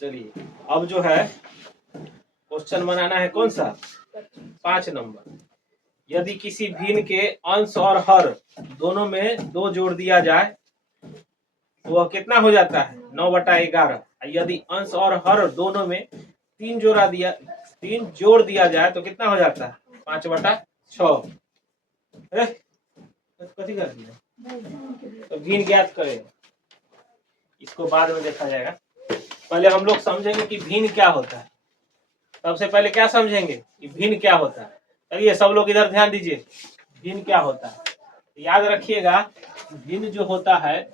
चलिए अब जो है क्वेश्चन बनाना है कौन सा 5 नंबर। यदि किसी भिन्न के अंश और हर दोनों में 2 जोड़ दिया जाए तो वह कितना हो जाता है 9/11। यदि अंश और हर दोनों में 3 जोड़ दिया जाए तो कितना हो जाता है 5/6। कथी कर दिया तो भिन्न ज्ञात करें, इसको बाद में देखा जाएगा। पहले हम लोग समझेंगे कि भिन्न क्या होता है। सबसे पहले क्या समझेंगे कि भिन्न क्या होता है। चलिए सब लोग इधर ध्यान दीजिए, भिन्न क्या होता है। याद रखिएगा भिन्न जो होता है,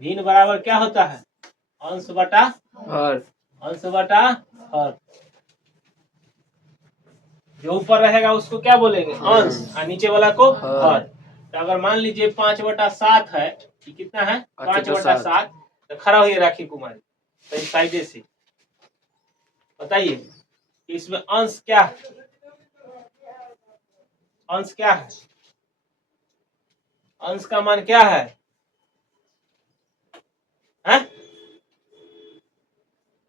भिन्न बराबर क्या होता है अंश बटा हर। अंश बटा हर, जो ऊपर रहेगा उसको क्या बोलेंगे अंश और नीचे वाला को हर। तो अगर मान लीजिए 5/7 है, कितना है 5/7। तो खड़ा होइए राखी कुमारी, तो इस साइड से बताइए इसमें अंश क्या है, अंश क्या है, अंश का मान क्या है, हैं?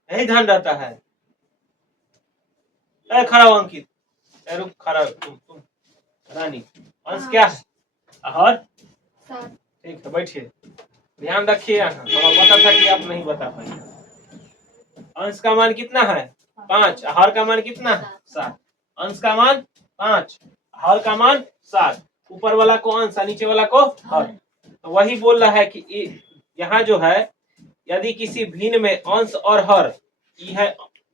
यही ध्यान रहता है। खड़ा हो अंकित, रुक खड़ा तुम रानी। अंश क्या है और ठीक है बैठिए, ध्यान रखिए। यहाँ हमें पता था कि आप नहीं बता पाएंगे। अंश का मान कितना है 5, हर का मान कितना है 7। अंश का मान 5, हर का मान 7। ऊपर वाला को अंश और नीचे वाला को हर। तो वही बोल रहा है कि यहाँ जो है यदि किसी भिन्न में अंश और हर, ई है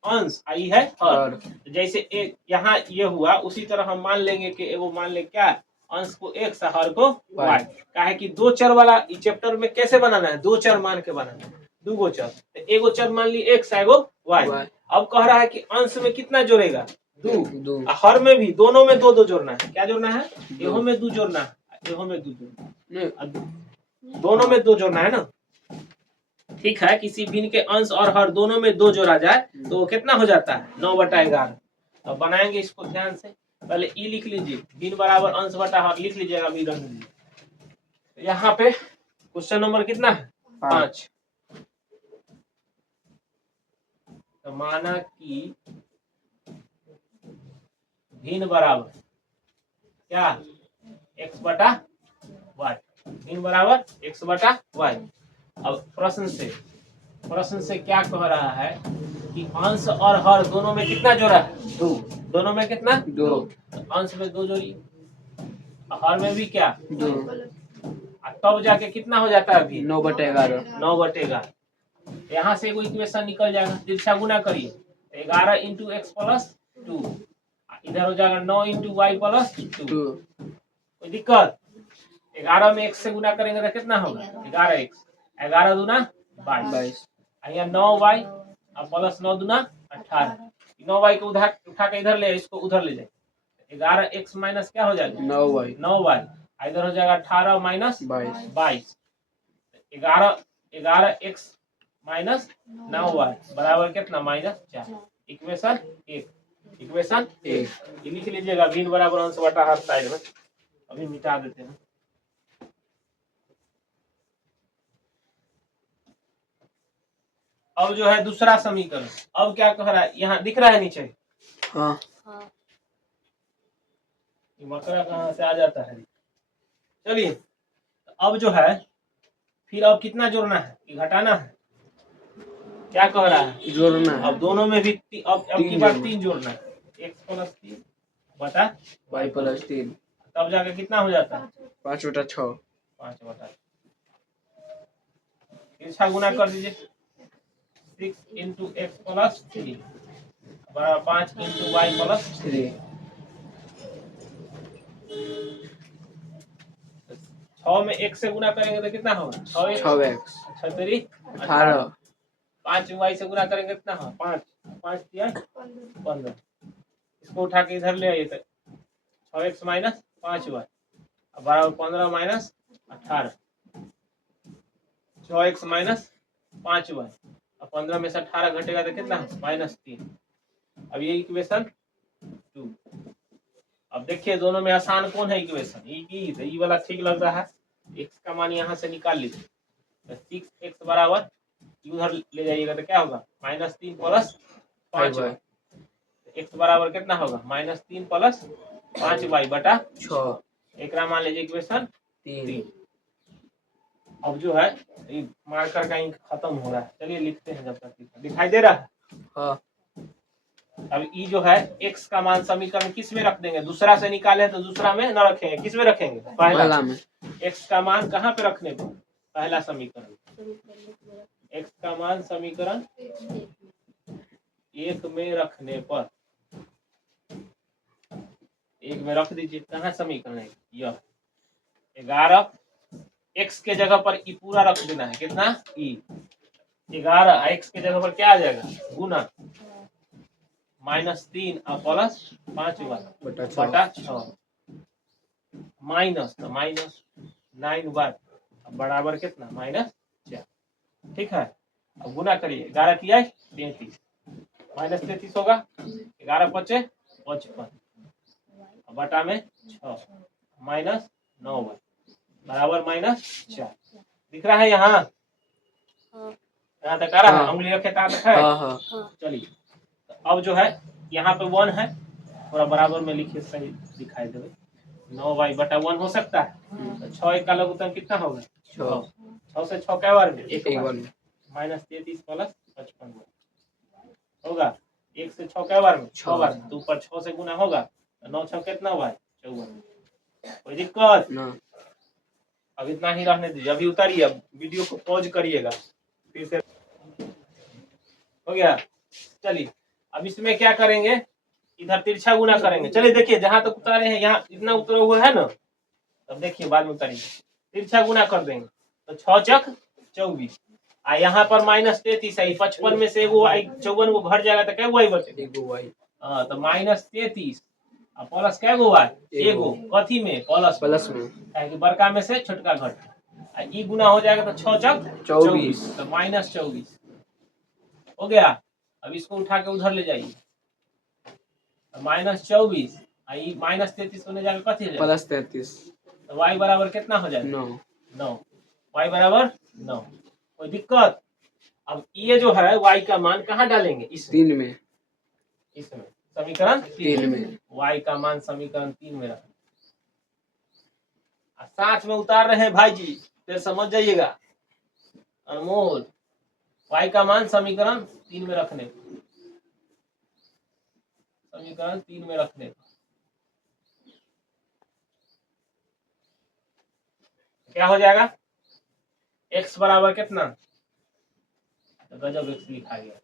अंश आई है हर। जैसे एक यहाँ ये हुआ, उसी तरह हम मान लेंगे कि वो मान ले क्या अंश को x हर को y। काहे कि 2 चर वाला इस चैप्टर में कैसे बनाना है, 2 चर मान के बनाना है। 2 चर, एगो चर मान ली x एगो y। अब कह रहा है कि अंश में कितना जोड़ेगा 2, हर में भी दोनों में 2 जोड़ना है। क्या जोड़ना है, एहो में 2 जोड़ना है, एहो में 2 जोड़ना है, दोनों में 2 जोड़ना है ना। ठीक है, किसी भिन्न के अंश और हर दोनों में 2 जोड़ा जाए तो वो कितना हो जाता है 9/11। अब बनाएंगे इसको ध्यान से। पहले ई लिख लीजिए, भिन्न बराबर अंश बटा हर लिख लीजिएगा। अभी रख दीजिए। यहाँ पे क्वेश्चन नंबर कितना है 5। तो माना कि भिन्न बराबर क्या x बटा y, भिन्न बराबर x बटा y। अब प्रश्न से क्या कह रहा है कि अंश और हर दोनों में कितना जोड़ा है 2। दोनों में कितना 2। अंश में 2 जोड़ी, हर में भी क्या 2। तब जाके कितना हो जाता है अभी 9/11। 9/11 यहाँ से कोई इक्वेशन निकल जाएगा। तिरछा गुना करिए 11 × x + 2, इधर हो जाएगा 9 × y + 2। कोई दिक्कत। 11 में x से गुना करेंगे तो कितना होगा 11x, 11 दूना 22, यहाँ 9y और प्लस 9 दूना 18। 9y को उठा के इधर ले, इसको उधर ले जाए। 11x माइनस क्या हो जाएगा 9y, इधर हो जाएगा 18 माइनस 22। 11x माइनस 9y बराबर कितना -4। इक्वेशन 1, इक्वेशन 1 लिख लीजिएगा। भिन्न बराबर अंश बटा हर साइड में अभी मिटा देते हैं। अब जो है दूसरा समीकरण, अब क्या कह रहा है, यहाँ दिख रहा है नीचे। हाँ। मकरा कहाँ से आ जाता है। चलिए अब जो है फिर अब कितना जोड़ना है कि घटाना है, क्या कह रहा है जोड़ना है। अब दोनों में भी अब की बार 3 जोड़ना है, x + 3 बटा y + 3। तब जाके कितना हो जाता है 5/6। 5/6 इसका गुना कर दीजिए। 6 × x + 3 बराबर 5 × y + 3। 6 में 1 से गुना करेंगे तो कितना होगा 6x, 6 18। 5 y से गुना करेंगे कितना होगा 5, 5 दिया 15। इसको उठा के इधर ले आइए तो 6x - 5y बराबर 15 - 18। 6x - 5y और 15 में से 18 घटेगा तो कितना -3। अब ये इक्वेशन 2। अब देखिए दोनों में आसान कौन है इक्वेशन, ये वाला ठीक लग रहा है। x का मान यहाँ से निकाल लीजिए। 6x बराबर उधर ले जाइएगा तो क्या होगा -3 प्लस 5 5y x बराबर कितना होगा -3 प्लस 5y बटा 6 एक मान लीजिए इक्वेशन 3। अब जो है मार्कर का इंक खत्म हो रहा है, चलिए लिखते हैं जब तक दिखाई दे रहा है। हाँ अब ई जो है x का मान समीकरण किस में रख देंगे, दूसरा से निकाले तो दूसरा में न रखेंगे, किस में रखेंगे पहला में। x का मान कहाँ पे रखने को पहला समीकरण, x का मान समीकरण 1 में रखने पर 1 में रख दीजिए। कहाँ समीकरण है यह 11 x के जगह पर ई पूरा रख देना है, कितना ई 11 x के जगह पर क्या आ जाएगा गुना -3 और प्लस 5 बटा 6 माइनस तो -9 बार बराबर कितना -4। ठीक है, अब गुना करिए 11 किया 33 -33 होगा 11 पचे 55 बटा में 6 -9 बार बराबर -4 दिख रहा है यहाँ तक आ रहा है, उंगली रखे तक है। चलिए अब जो है यहाँ पे 1 है, थोड़ा बराबर में लिखिए सही दिखाई देवे 9y बटा 1 हो सकता है, तो 6 का लघुत्तम कितना होगा 6 से 6 क्या बार में एक बार में -33 प्लस 55 होगा 1 से 6 क्या बार में 6 बार में, तो ऊपर 6 से गुना होगा तो 9 6 कितना हुआ 54। कोई दिक्कत ना। अब इतना ही रहने दीजिए, अभी उतारिए, अब वीडियो को पॉज करिएगा फिर से हो गया। चलिए अब इसमें क्या करेंगे, इधर तिरछा गुना करेंगे। चलिए देखिए जहां तक उतारे हैं यहाँ इतना उतरा हुआ है ना, अब देखिए बाद में उतारिए तिरछा गुना कर देंगे तो 6 चक 24 आ यहाँ पर -33 है, 55 में से एगो 54 को घट जाएगा तो क्या y बचेगा हाँ तो -33 और प्लस क्या गो y एगो कथी में प्लस में, कि बड़का में से छोटका घट ई गुना हो जाएगा तो 6 चक 24 तो -24 हो गया। अब इसको उठा के उधर ले जाइए -24 -33 होने जाएगा कथी +33 तो y बराबर कितना हो जाएगा 9 y बराबर 9। कोई दिक्कत। अब ये जो है y का मान कहाँ डालेंगे इस 3 में, इसमें समीकरण 3 में y का मान समीकरण 3 में रखें, साथ में उतार रहे हैं भाई जी, फिर समझ जाइएगा अनमोल y का मान समीकरण 3 में रखने, समीकरण 3 में रखने क्या हो जाएगा x बराबर कितना तो गजब x लिखा गया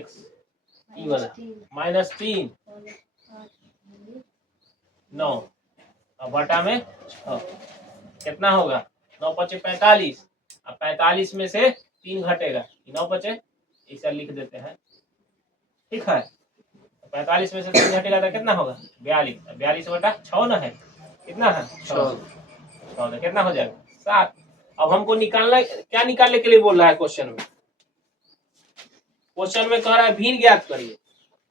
x ई वाला -3 9 और बटा में 6 कितना होगा 9 पचे 45 अब 45 में से 3 घटेगा 9 पचे इसे लिख देते हैं। ठीक है 45 में से 3 घटेगा तो कितना होगा 42 42 बटा 6 ना है कितना है 6 तो कितना हो जाएगा 7। अब हमको निकालना क्या निकालने के लिए बोल रहा है क्वेश्चन में, क्वेश्चन में कह रहा है भिन्न ज्ञात करिए,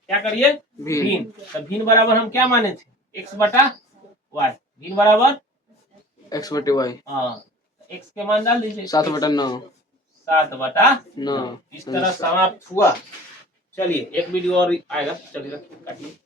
क्या करिए भिन्न। तो भिन्न बराबर हम क्या माने थे x बटा y, भिन्न बराबर x बटे y हाँ x के मान डाल दीजिए 7 बटा 9 7 बटा 9 इस तरह समाप्त हुआ। चलिए एक वीडियो और आएगा, चलिए काटिए।